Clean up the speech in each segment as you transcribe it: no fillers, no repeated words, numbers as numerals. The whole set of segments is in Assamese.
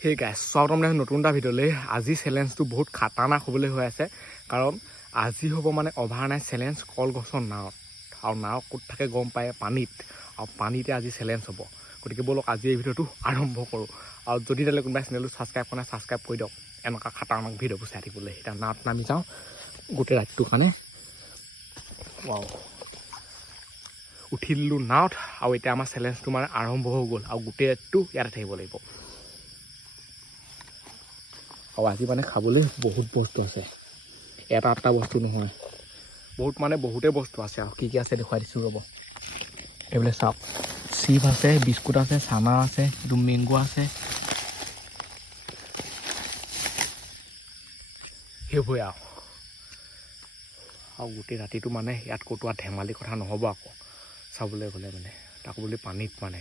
সেই গাইছ স্বাগতম নতুন এটা ভিডিঅ'লৈ। আজি চেলেঞ্জটো বহুত খাতাৰনাক হ'বলৈ হৈ আছে, কাৰণ আজি হ'ব মানে অভাৰনাইট চেলেঞ্জ কলগছৰ নাৱত। আৰু নাও ক'ত থাকে গম পায়, পানীত। আৰু পানীতে আজি চেলেঞ্জ হ'ব। গতিকে ব'লক আজি এই ভিডিঅ'টো আৰম্ভ কৰোঁ। আৰু যদি তেতিয়ালৈ কোনোবাই চেনেলটো ছাবস্ক্ৰাইব কৰা নাই, ছাবস্ক্ৰাইব কৰি দিয়ক এনেকুৱা খাতাৰনাক ভিডিঅ'বোৰ চাই থাকিবলৈ। এতিয়া নাৱত নামি যাওঁ গোটেই ৰাতিটোৰ কাৰণে। উঠি দিলোঁ নাৱত, আৰু এতিয়া আমাৰ চেলেঞ্জটো মানে আৰম্ভ হৈ গ'ল। আৰু গোটেই ৰাতিটো ইয়াতে থাকিব লাগিব। আৰু আজি মানে খাবলৈ বহুত বস্তু আছে, এটা বস্তু নহয়, বহুতেই বস্তু আছে। আৰু কি আছে দেখুৱাই দিছোঁ ৰ'ব। এইবিলাক চাওক, চিপ আছে, বিস্কুট আছে, চানা আছে, এইটো মেংগ' আছে, সেইবোৰে আৰু গোটেই ৰাতিটো মানে ইয়াত কটোৱা ধেমালি কথা নহ'ব আকৌ চাবলৈ গ'লে। মানে তাকো বুলি পানীত মানে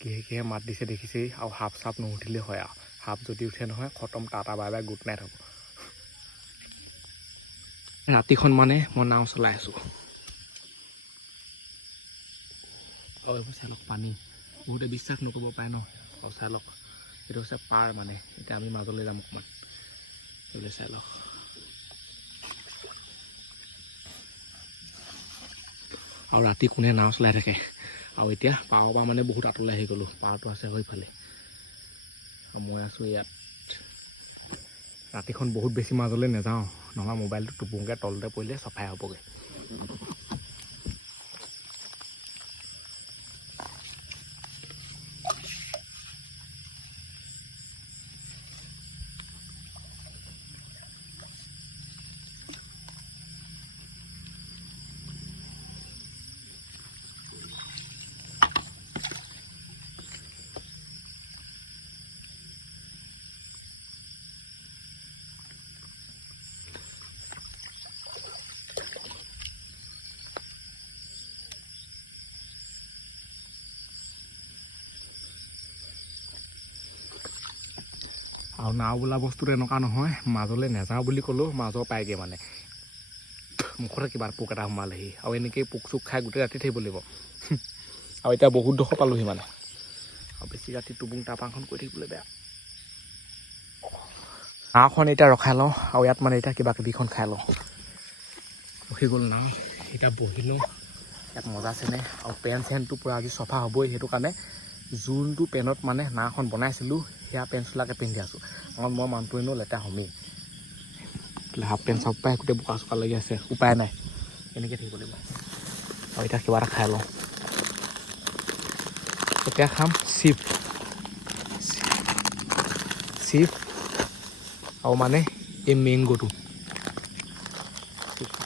কিহে মাত দিছে দেখিছেই। আৰু সাপ চাপ নুঠিলে হয়, আৰু সাপ যদি উঠে নহয় খতম, tata bye bye, good night হ'ব। ৰাতিখন মানে মই নাও চলাই আছোঁ। আৰু এইবোৰ চাই লওক, পানী বহুতে বিশ্বাস নকৰিব পাৰে ন। আৰু চাই লওক, এইটো হৈছে পাৰ। মানে এতিয়া আমি মাজলৈ যাম অকণমান, এইবোৰ চাই লওক। আৰু ৰাতি কোনে নাও চলাই থাকে। আৰু এতিয়া পাৰৰ পৰা মানে বহুত আঁতৰলৈ আহি গ'লোঁ। পাৰটো আছে সেইফালে, আৰু মই আছোঁ ইয়াত। ৰাতিখন বহুত বেছি মাজলৈ নাযাওঁ, নহ'লে মোবাইলটো টোপুংকৈ তলতে পৰিলে চফাই হ'বগৈ। আৰু নাও বোলা বস্তুটো এনেকুৱা নহয়, মাজলৈ নাযাওঁ বুলি ক'লেও মাজৰ পায়গৈ। মানে মুখতে কিবা পোক এটা সোমালেহি, আৰু এনেকৈয়ে পোক চোক খাই গোটেই ৰাতি থাকিব লাগিব। আৰু এতিয়া বহুত ডোখৰ পালোহি মানে, আৰু বেছি ৰাতি টুপুং টাপাংখন কৰি থাকিবলৈ বেয়া। নাওখন এতিয়া ৰখাই লওঁ, আৰু ইয়াত মানে এতিয়া কিবা কিবিখন খাই লওঁ। ৰখি গ'ল নাও, এতিয়া বহি লওঁ। ইয়াত মজা আছেনে। আৰু পেণ্ট চেণ্টটো পূৰা আজি চফা হ'বই, সেইটো কাৰণে যোনটো পেণ্টত মানে নাওখন বনাইছিলোঁ সেয়া পেণ্ট চোলাকৈ পিন্ধি আছোঁ। কাৰণ মই মানুহটো এনেও লেতেৰা হ'মেই। হাফ পেণ্ট চাফ পাই গোটেই বোকা চোকা লাগি আছে, উপায় নাই, এনেকৈ থাকিব লাগিব। আৰু এতিয়া কিবা এটা খাই লওঁ। এতিয়া খাম চিপ আৰু মানে এই মেংগ'টো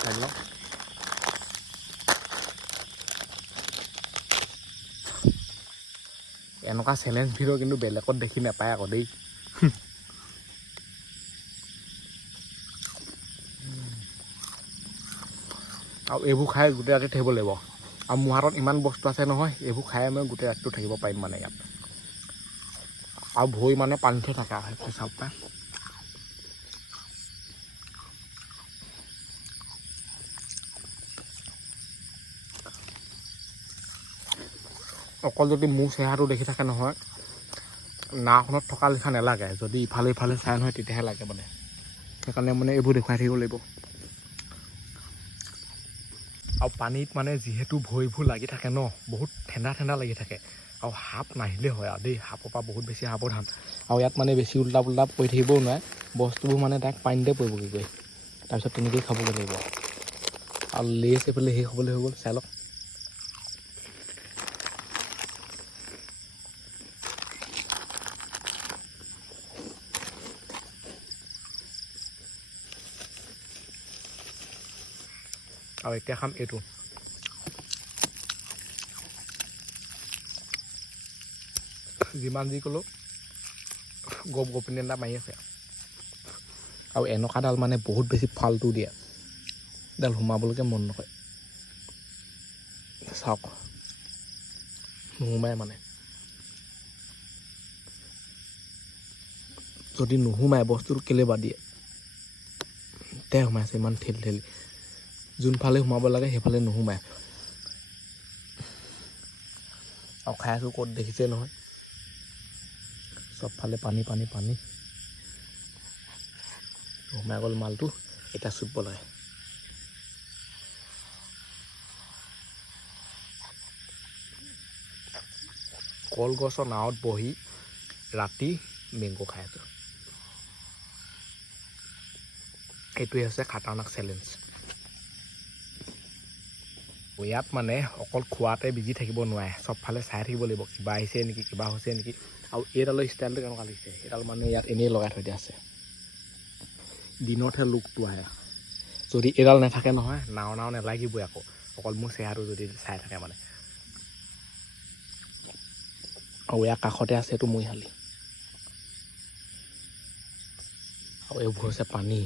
খাই লওঁ। এনেকুৱা চেলেঞ্জ ভিডিঅ' কিন্তু বেলেগত দেখি নাপায় আকৌ দেই। আৰু এইবোৰ খাই গোটেই ৰাতি থাকিব লাগিব। আৰু মোৰ হাতত ইমান বস্তু আছে নহয়, এইবোৰ খাই মই গোটেই ৰাতিটো থাকিব পাৰিম মানে ইয়াত। আৰু ভৰি মানে পানীতে থাকে আৰু চাওক পাই। অকল যদি মোৰ চেহেৰাটো দেখি থাকে নহয়, নাওখনত থকা লিখা নালাগে। যদি ইফালে ইফালে চাই নহয় তেতিয়াহে লাগে মানে। সেইকাৰণে মানে এইবোৰ দেখুৱাই থাকিব লাগিব। আৰু পানীত মানে যিহেতু ভৰিবোৰ লাগি থাকে ন, বহুত ঠাণ্ডা লাগি থাকে। আৰু সাপ নাহিলেই হয় আৰু দেই, সাপৰ পৰা বহুত বেছি সাৱধান। আৰু ইয়াত মানে বেছি উল্টা পুল্টা পৰি থাকিবও নোৱাৰে, বস্তুবোৰ মানে তাক পানীতে পৰিবগৈ গৈ। তাৰপিছত তেনেকৈয়ে খাবগৈ লাগিব। আৰু লেচ এইফালে শেষ হ'বলৈ হৈ গ'ল, চাই লওক। আৰু এতিয়া খাম এইটো। যিমান যি ক'লেও গপনি এটা মাৰি আছে। আৰু এনেকুৱাডাল মানে বহুত বেছি ফাল্টু দিয়ে, এডাল সোমাবলৈকে মন নকৰে। চাওক, নোসোমাই মানে। যদি নোসোমাই বস্তুটো কেলৈ বা দিয়ে, এতিয়া সোমাইছে ইমান ঠেলি। যোনফালে সোমাব লাগে সেইফালে নোসোমায়। আৰু খাই আছোঁ ক'ত দেখিছে নহয়, চবফালে পানী পানী পানী সোমাই গ'ল মালটো এতিয়া চুপ লাগে কলগছৰ নাৱত বহি ৰাতি মেংগো খাই আছোঁ এইটোৱে হৈছে খাতাৰনাক চেলেঞ্জ ইয়াত মানে অকল খোৱাতে বিজি থাকিব নোৱাৰে চবফালে চাই থাকিব লাগিব কিবা আহিছে নেকি কিবা হৈছে নেকি আৰু এইডালৰ ষ্টাইলটো কেনেকুৱা লাগিছে এইডাল মানে ইয়াত এনেই লগাই থৈ দিয়া আছে দিনতহে লুকটো আহে যদি এইডাল নাথাকে নহয় নাও নালাগিবই আকৌ অকল মোৰ চেহেৰাটো যদি চাই থাকে মানে আৰু ইয়াৰ কাষতে আছে এইটো মৰিশালি আৰু এইবোৰ হৈছে পানী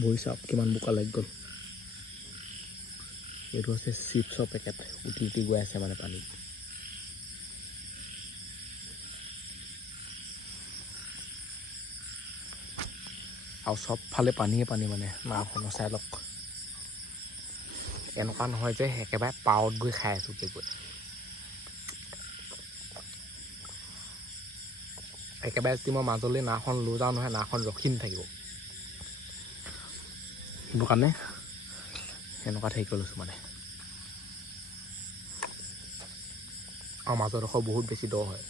বহি চাওক কিমান বোকা লাগি গ'ল এইটো হৈছে চিপছৰ পেকেট উটি উটি গৈ আছে মানে পানীত আৰু চবফালে পানীয়ে পানী মানে নাওখনৰ চাই লওক এনেকুৱা নহয় যে একেবাৰে পাৱত গৈ খাই আছোঁ গৈ একেবাৰে যদি মই মাজলৈ নাওখন লৈ যাওঁ নহয় নাওখন ৰখি নাথাকিব সেইটো কাৰণে এনেকুৱা ঠাই লৈছোঁ মানে আৰু মাজৰডোখৰ বহুত বেছি দ হয়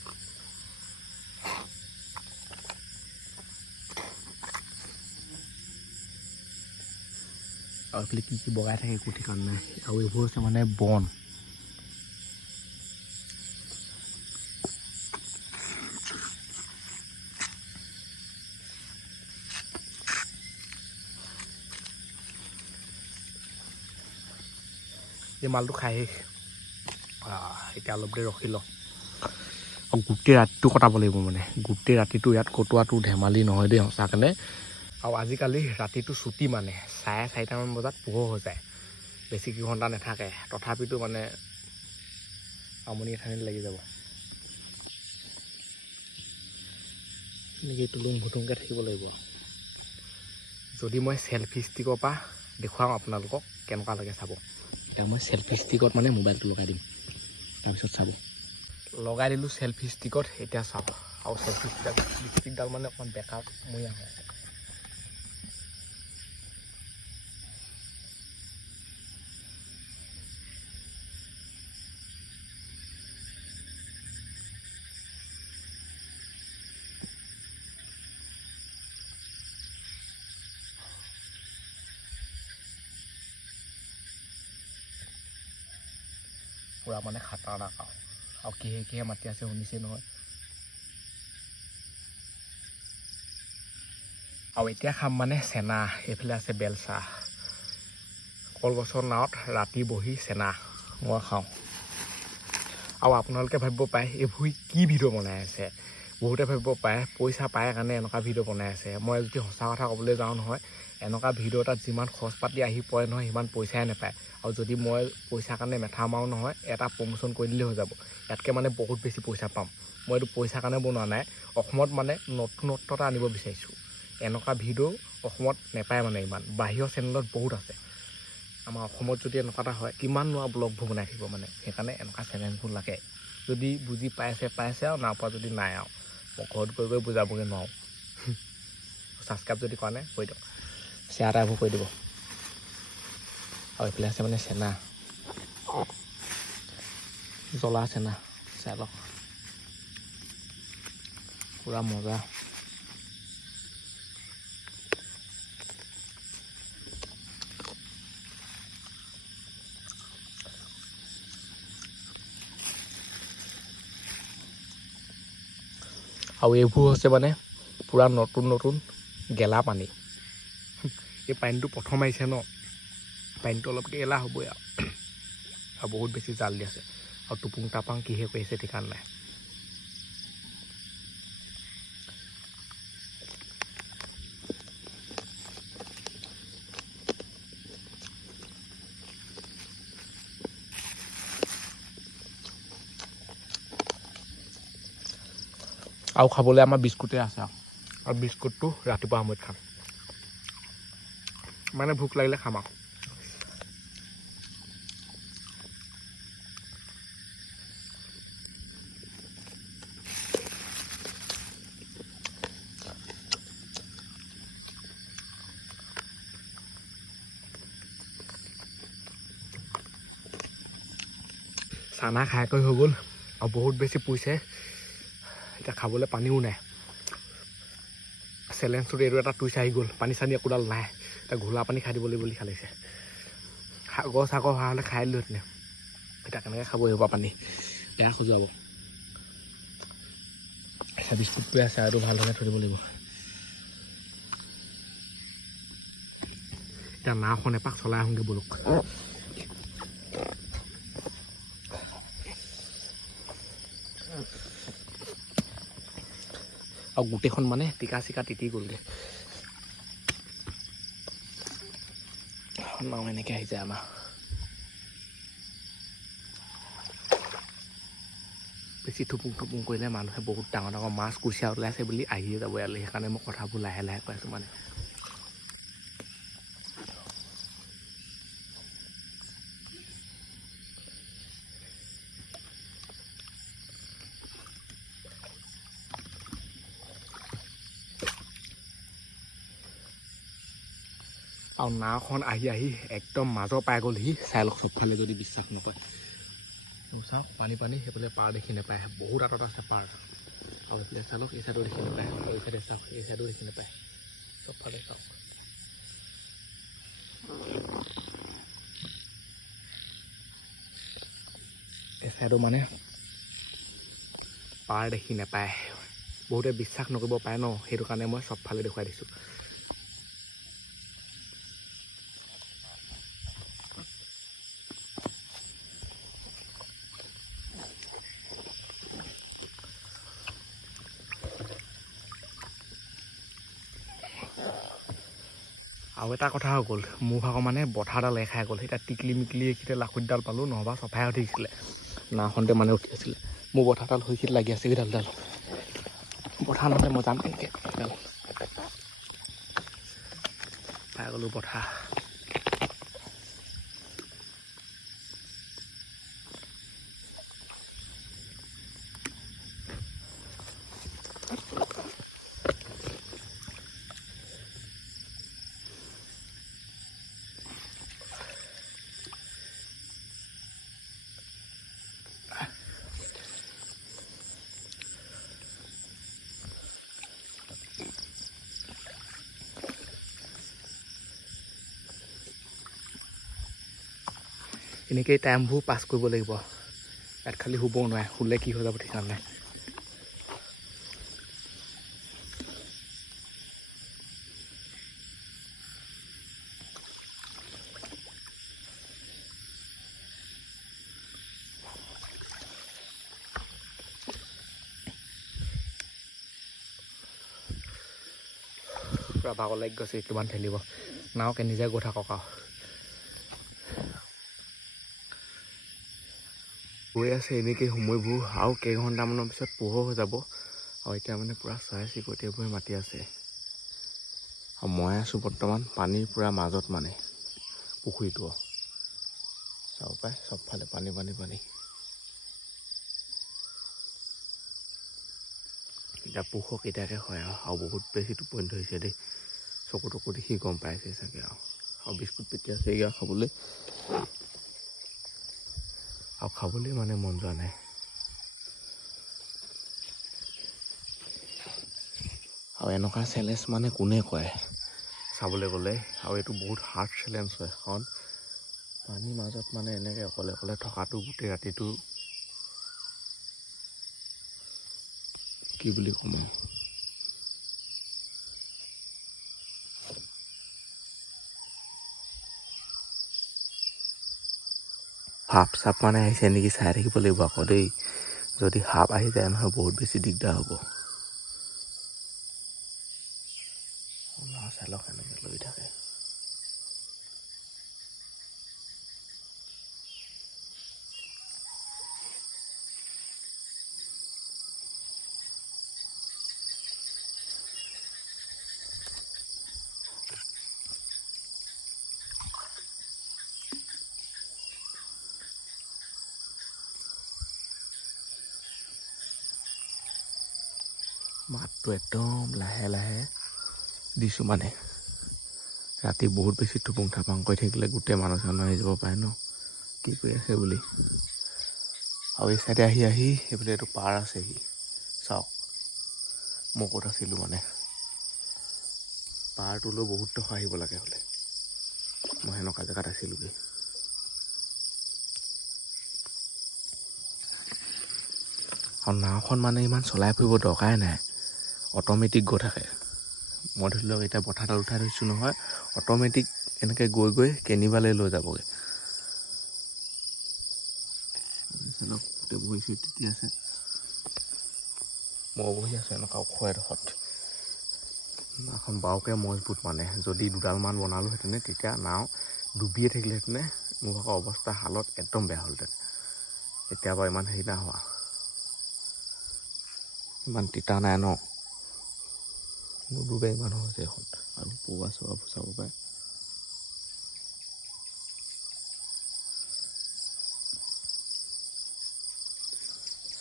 আৰু এইফালে কি বগাই থাকে একো ঠিকান নাই আৰু এইবোৰ হৈছে মানে বন এই মালটো খাই এতিয়া অলপ দেৰি ৰখি লওঁ আৰু গোটেই ৰাতিটো কটাব লাগিব মানে গোটেই ৰাতিটো ইয়াত কটোৱাটো ধেমালি নহয় দেই সঁচাকৈ আৰু আজিকালি ৰাতিটো ছুটি মানে 4:30মান বজাত পোহৰ হৈ যায় বেছি কেইঘণ্টা নাথাকে তথাপিতো মানে আমনি এঠানিত লাগি যাব এনেকৈ টুলুং ভুটুংকৈ থাকিব লাগিব যদি মই চেলফি ষ্টিকৰ পৰা দেখুৱাওঁ আপোনালোকক কেনেকুৱা লাগে চাব এতিয়া মই চেলফি ষ্টিকত মানে মোবাইলটো লগাই দিম তাৰপিছত চাব লগাই দিলোঁ চেলফি ষ্টিকত এতিয়া চাব আৰু চেলফি ষ্টিকডাল মানে অকণমান বেকা মৰিয়া হৈ আছে পুৰা মানে খাটাৰনাক আৰু কিহে কিহে মাতি আছে শুনিছে নহয় আৰু এতিয়া খাম মানে চেনা এইফালে আছে বেলচা কলগছৰ নাৱত ৰাতি বহি চেনা মই খাওঁ আৰু আপোনালোকে ভাবিব পাৰে এইবোৰ কি ভিডিঅ' বনাই আছে বহুতে ভাবিব পাৰে পইচা পায় কাৰণে এনেকুৱা ভিডিঅ' বনাই আছে মই যদি সঁচা কথা ক'বলৈ যাওঁ নহয় এনেকুৱা ভিডিঅ' এটাত যিমান খৰচ পাতি আহি পৰে নহয় সিমান পইচাই নাপায় আৰু যদি মই পইচাৰ কাৰণে মেথা মাৰো নহয় এটা প্ৰমোশ্যন কৰি দিলেই হৈ যাব ইয়াতকৈ মানে বহুত বেছি পইচা পাম মই এইটো পইচাৰ কাৰণে বনোৱা নাই অসমত মানে নতুনত্বতা আনিব বিচাৰিছোঁ এনেকুৱা ভিডিঅ' অসমত নাপায় মানে ইমান বাহিৰৰ চেনেলত বহুত আছে আমাৰ অসমত যদি এনেকুৱা এটা হয় কিমান নোৱা ব্লগবোৰ বনাই থাকিব মানে সেইকাৰণে এনেকুৱা চেনেলবোৰ লাগে যদি বুজি পাইছে আৰু নাপোৱা যদি নাই আৰু মই ঘৰত গৈ গৈ বুজাবগৈ নোৱাৰোঁ ছাবস্ক্ৰাইব যদি কৰা নাই কৰি দিয়ক শ্বেয়াৰ এটা এইবোৰ কৰি দিব আৰু এইফালে আছে মানে চেনা জ্বলা চেনা চাই লওক পুৰা মজা আৰু এইবোৰ হৈছে মানে পুৰা নতুন নতুন গেলা পানী এই পানীটো প্ৰথম আহিছে ন পানীটো অলপ গেলা হ'বই আৰু বহুত বেছি জাল দি আছে আৰু টুপুং টাপাং কিহে কৰিছে ঠিকান নাই আৰু খাবলৈ আমাৰ বিস্কুটে আছে আৰু বিস্কুটটো ৰাতিপুৱা সময়ত খাম মানে ভোক লাগিলে খাম আৰু চানা খাই কৰি হৈ গ'ল আৰু বহুত বেছি পুৰিছে এতিয়া খাবলৈ পানীও নাই চেলেঞ্জটোত এইটো এটা টুইচ আহি গ'ল পানী চানী একোডাল নাই এতিয়া ঘোলা পানী খাই দিব লাগিব বুলি খালিছে সাগৰ চাগৰ হোৱা হ'লে খাই দিলোহেঁতেন এতিয়া কেনেকৈ খাব আহিব পানী বেয়া খজুৱাব এতিয়া বিস্কুটটোৱে আছে আৰু ভাল ধৰণে থৈ দিব লাগিব এতিয়া নাওখন এপাক চলাই আহোঁগৈ বলক আৰু গোটেইখন মানে টিকা চিকা তিতি গ'লগৈ নাও এনেকৈ আহি যায় আমাৰ বেছি থুপুং থুপুং কৰিলে মানুহে বহুত ডাঙৰ ডাঙৰ মাছ কুচিয়া ওলাইছে বুলি আহিয়ে যাব ইয়ালৈ সেইকাৰণে মই কথাবোৰ লাহে লাহে কৈ আছোঁ মানে আৰু নাওখন আহি আহি একদম মাজৰ পাই গ'লহি চাই লওক চবফালে যদি বিশ্বাস নকৰে চাওক পানী পানী সেইফালে পাৰ দেখি নাপায় বহুত আঁতৰত আছে পাৰ আৰু এইফালে চাই লওক এই চাইডো দেখি নাপায় আৰু এই চাইডে চাওক এই চাইডো দেখি নাপায় চবফালে চাওক এই চাইডো মানে পাৰ দেখি নাপায় বহুতে বিশ্বাস নকৰিব পাৰে ন সেইটো কাৰণে মই চবফালে দেখুৱাই দিছোঁ আৰু এটা কথা হৈ গ'ল মোৰ ভাগৰ মানে বঠাডাল খাই গ'ল এতিয়া টিকলি মিকলি এইখিনিতে লাখুটিডাল পালোঁ নহবা চফাই উঠি থাকিছিলে নাওখনতে মানে উঠি আছিলে মোৰ বঠাডাল হৈখিত লাগি আছে কেইডালডাল বঠা নহ'লে মই যাম কেনেকৈ পাই গ'লোঁ বঠা এনেকেই টাইমবোৰ পাছ কৰিব লাগিব ইয়াত খালি শুবও নোৱাৰে শুলে কি হৈ যাব ঠিকান নাই পুৰা ভাগৰ লাগি গৈছে কিমান ঠেলিব নাওকে নিজে গৈ থাকক আৰু গৈ আছে এনেকৈ সময়বোৰ আৰু কেইঘণ্টামানৰ পিছত পোহৰ হৈ যাব আৰু এতিয়া মানে পূৰা চৰাই চিৰিকটিবোৰে মাতি আছে আৰু মই আছোঁ বৰ্তমান পানীৰ পূৰা মাজত মানে পুখুৰীটো চাব পাই চবফালে পানী পানী পানী এতিয়া পোহৰ কেইটাকৈ হয় আৰু বহুত বেছি টোপনি ধৰিছে দেই চকু টকু দেখি গম পাইছে চাগে আৰু বিস্কুট পেটি আছে এয়া খাবলৈ আৰু খাবলৈ মানে মন যোৱা নাই আৰু এনেকুৱা চেলেঞ্জ মানে কোনে কয় চাবলৈ গ'লে আৰু এইটো বহুত হাৰ্ড চেলেঞ্জ হয় কাৰণ পানীৰ মাজত মানে এনেকৈ অকলে অকলে থকাটো গোটেই ৰাতিটো কি বুলি ক'ম সাপ চাপ মানে আহিছে নেকি চাই থাকিব লাগিব আকৌ দেই যদি সাপ আহি যায় নহয় বহুত বেছি দিগদাৰ হ'ব চাই লওক এনেকৈ লৈ থাকে মাতটো একদম লাহে লাহে দিছোঁ মানে ৰাতি বহুত বেছি টোপং থাপাং কৰি থাকিলে গোটেই মানুহ চানুহ আহি যাব পাৰে ন কি কৰি আছে বুলি আৰু এই চাইডে আহি আহি এইফালে এইটো পাৰ আছেহি চাওক মই ক'ত আছিলোঁ মানে পাৰটোলৈ বহুত টকা আহিব লাগে হ'লে মই সেনেকুৱা জেগাত আছিলোঁগৈ আৰু নাওখন মানে ইমান চলাই ফুৰিব দৰকাৰে নাই অট'মেটিক গৈ থাকে মই ধৰি লওক এতিয়া বঠাডাল উঠাই থৈছোঁ নহয় অট'মেটিক এনেকৈ গৈ গৈ কেনিবালৈ লৈ যাবগৈ গোটেই বহি চুই তিতি আছে মই বহি আছোঁ এনেকুৱা ওখ এডোখৰত নাওখন বাওকে মজবুত মানে যদি দুডালমান বনালোহেঁতেনে তেতিয়া নাও ডুবিয়ে থাকিলেহেঁতেনে মোৰ ভাগৰ অৱস্থা হালত একদম বেয়া হ'লহেঁতেন এতিয়া বাৰু ইমান হেৰি নাই হোৱা ইমান তিতা নাই ন নুডুবে ইমান হৈছে এখন আৰু পুৱা চোৱাবোৰ চাব পাৰে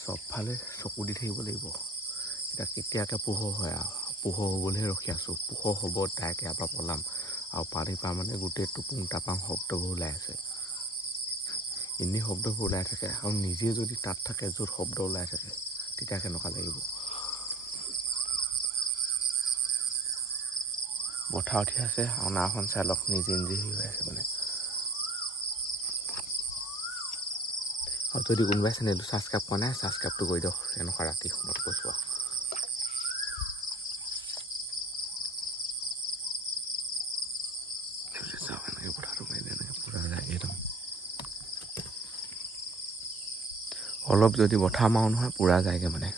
চবফালে চকু দি থাকিব লাগিব এতিয়া কেতিয়াকৈ পোহৰ হয় আৰু পোহৰ হ'বলৈহে ৰখি আছোঁ পোহৰ হ'ব ডাইৰেক্ট ইয়াৰ পৰা পলাম আৰু পানীৰ পৰা মানে গোটেই টুপুং টাপাং শব্দবোৰ ওলাই আছে এনেই শব্দবোৰ ওলাই থাকে আৰু নিজে যদি তাত থাকে য'ত শব্দ ওলাই থাকে তেতিয়া কেনেকুৱা লাগিব বঠা উঠি আছে আৰু নাওখন চাই লওক নিজে নিজে হেৰি হৈ আছে মানে আৰু যদি কোনোবাই চেনেলটো ছাবস্ক্ৰাইব কৰা নাই ছাবস্ক্ৰাইবটো কৰি দিয়ক এনেকুৱা ৰাতি সময়ত কৈছোঁ আৰু চাওক এনেকৈ বঠাটো মাৰিলে এনেকৈ পূৰা যায় একদম অলপ যদি বঠা মাৰো নহয় পূৰা যায়গৈ মানে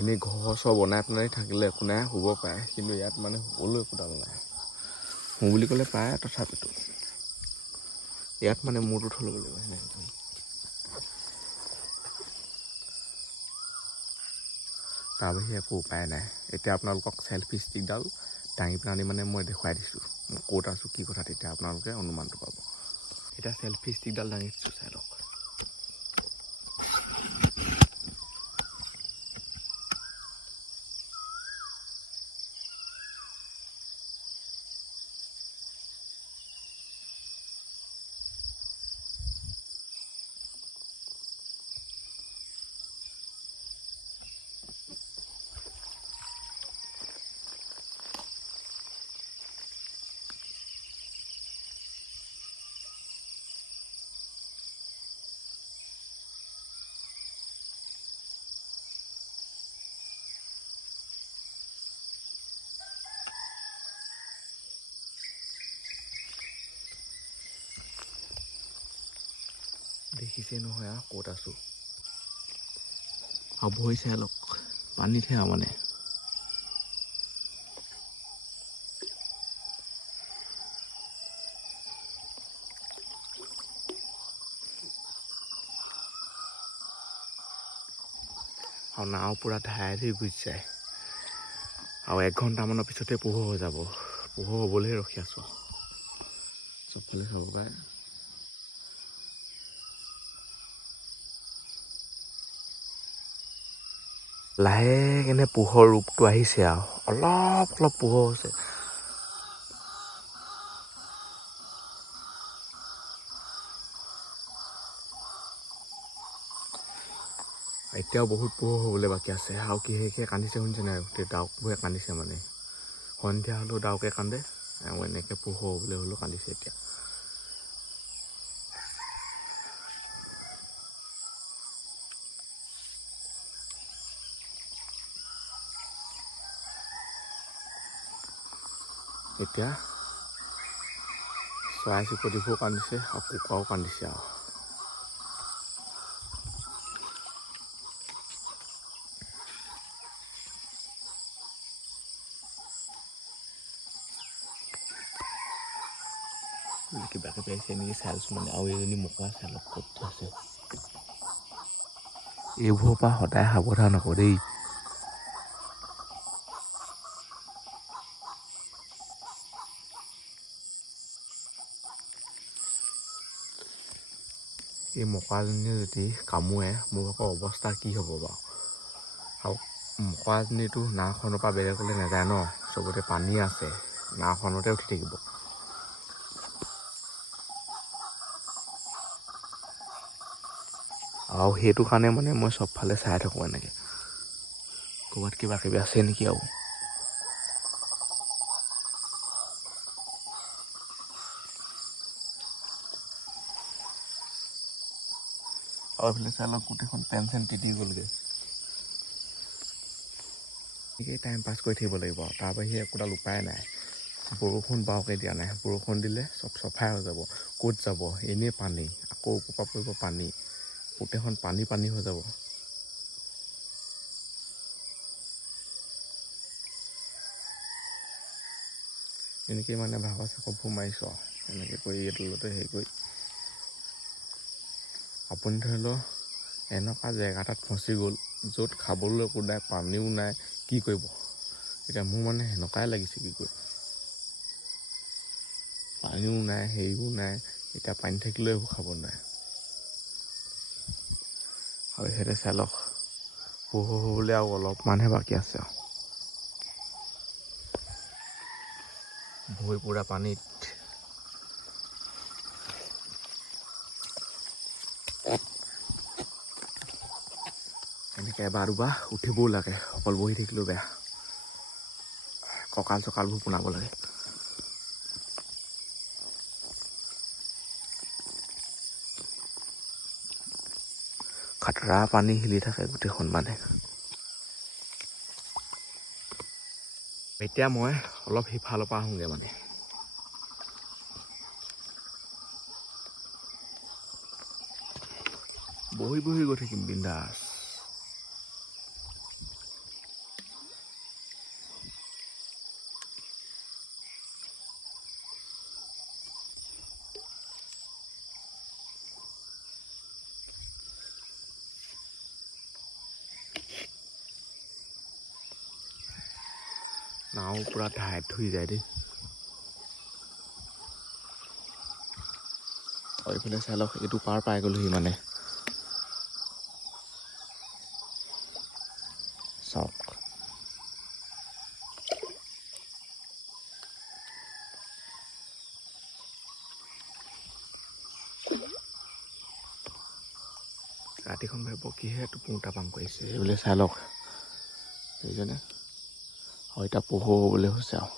এনেই ঘৰ চৰ বনাই পেলাই থাকিলে একো নাই শুব পাৰে কিন্তু ইয়াত মানে শুবলৈ একোডাল নাই শু বুলি ক'লে পায় তথাপিতো ইয়াত মানে মূৰটো থৈ ল'ব লাগিব সেনেকৈ তাৰ বাহিৰে একো উপায় নাই এতিয়া আপোনালোকক চেল্ফি ষ্টিকডাল দাঙি পেলাই মানে মই দেখুৱাই দিছোঁ মই ক'ত আছোঁ কি কথা তেতিয়া আপোনালোকে অনুমানটো পাব এতিয়া চেল্ফি ষ্টিকডাল দাঙি দিছোঁ চাই লওক দেখিছে নহয় আৰু ক'ত আছোঁ আৰু ভৰি চাই লওক পানীতহে আৰু মানে আৰু নাও পূৰা ধাৰাই ধৰি গুচি যায় আৰু 1 ঘণ্টামানৰ পিছতে পোহৰ হৈ যাব পোহৰ হ'বলৈহে ৰখি আছোঁ চবফালে চাব পাৰে লাহেকৈ পোহৰ ৰূপটো আহিছে আৰু অলপ অলপ পোহৰ হৈছে এতিয়াও বহুত পোহৰ হ'বলৈ বাকী আছে আৰু কিহেকে কান্দিছে শুনিছে নাই গোটেই ডাউকবোৰে কান্দিছে মানে সন্ধিয়া হ'লেও ডাউকে কান্দে আৰু এনেকৈ পোহৰ হ'বলৈ হ'লেও কান্দিছে এতিয়া এতিয়া চৰাই চিৰিকটিবোৰ কান্দিছে আৰু কুকুৰাও কান্দিছে আৰু কিবা কিবি আহিছে নেকি চাই আছোঁ মানে আৰু এজনী মোকৰা চাই লওক ক'ত আছে এইবোৰৰ পৰা সদায় সাৱধান হ'ব দেই এই মকৰাজনীয়ে যদি কামোৰে মোৰ অৱস্থা কি হ'ব বাৰু আৰু মকৰাজনীটো নাওখনৰ পৰা বেলেগলৈ নাযায় ন, চবতে পানী আছে, নাওখনতে উঠি থাকিব। আৰু সেইটো কাৰণে মানে মই চবফালে চাই থাকোঁ এনেকৈ, ক'ৰবাত কিবা কিবি আছে নেকি আৰু। আৰু এইফালে চাই লওক গোটেইখন পেন চেন তিতি গ'লগৈ। এনেকেই টাইম পাছ কৰি থাকিব লাগিব, তাৰ বাহিৰে একোডাল উপায় নাই। বৰষুণ বাৰুকৈ দিয়া নাই, বৰষুণ দিলে চব চফাই হৈ যাব। ক'ত যাব, এনেই পানী, আকৌ ওপৰৰ পৰা পৰিব পানী, গোটেইখন পানী পানী হৈ যাব। এনেকৈ মানে ভাগৰ চাগৰবোৰ মাৰিছোঁ আৰু, এনেকৈ কৰি এইডালতে হেৰি কৰি। আপুনি ধৰি লওক এনেকুৱা জেগা এটাত ফচি গ'ল, য'ত খাবলৈ একো নাই, পানীও নাই, কি কৰিব? এতিয়া মোৰ মানে সেনেকুৱাই লাগিছে, কি কৰিব? পানীও নাই, হেৰিও নাই, এতিয়া পানী থাকিলেও একো খাব নোৱাৰে। আৰু এইফালে চাই লওক, পোহৰ হ'বলৈ আৰু অলপমানহে বাকী আছে আৰু। ভৰি পুৰা পানীত। এনেকৈ এবাৰ দুবাৰ উঠিবও লাগে, অকল বহি থাকিলেও বেয়া, কঁকাল চকালবোৰ পোনাব লাগে। খাতৰা পানী হিলি থাকে গোটেইখন মানে। এতিয়া মই অলপ সিফালৰ পৰা আহোঁগৈ মানে। বহি বহি গৈ থাকিম বিন্দাছ। নাও পুৰা ঠাইত ধুই যায় দেই। আৰু এইফালে চাই লওক, এইটো পাৰ পাই গ'লোহি মানে। চাওক, ৰাতিখন ভাবিব কিহে টোপোটা পাম কৰিছে, এইবোলে চাই লওক সেইজনে। আৰু এতিয়া পোহৰ হ'বলৈ হৈছে আৰু।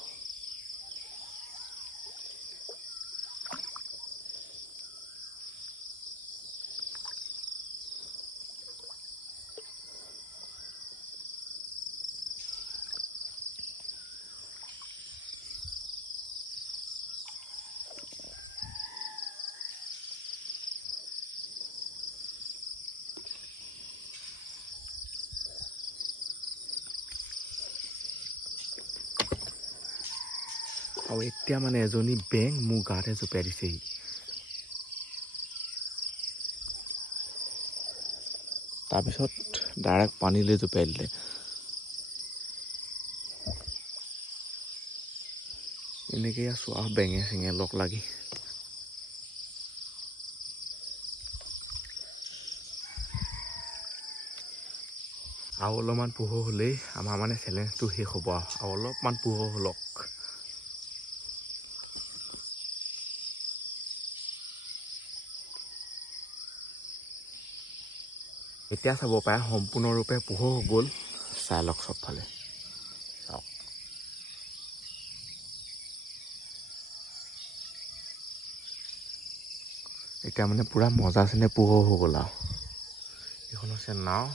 আৰু এতিয়া মানে এজনী বেং মোৰ গাতে জঁপিয়াই দিছেহি। তাৰপিছত ডাইৰেক্ট পানীলৈ জঁপিয়াই দিলে। এনেকেই আছোঁ আৰু বেঙে চেঙে লগ লাগি। আৰু অলপমান পোহৰ হ'লেই আমাৰ মানে চেলেঞ্জটো শেষ হ'ব আৰু অলপমান পোহৰ হ'লক। এতিয়া চাব পাৰে সম্পূৰ্ণৰূপে পোহৰ হৈ গ'ল। চাই লওক চবফালে, চাওক। এতিয়া মানে পূৰা মজা চেনে পোহৰ হৈ গ'ল আৰু। এইখন হৈছে নাও,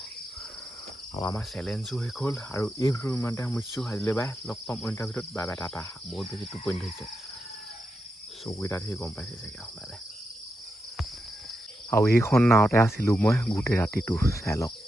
আৰু আমাৰ চেলেঞ্জো শেষ হ'ল। আৰু এই ভিডিঅ' ইমানতে সামৰিছোঁ, আজিলৈ বাই, লগ পাম অন্য এটা ভিডিঅ'ত। Bye bye, Tata. বহুত বেছি টোপনি ধৰিছে, চকুকেইটাত সি গম পাইছে চাগে আৰু। Bye bye. আৰু এইখন নাওতে আছিলোঁ মই গোটেই ৰাতিটো, চাই লওক।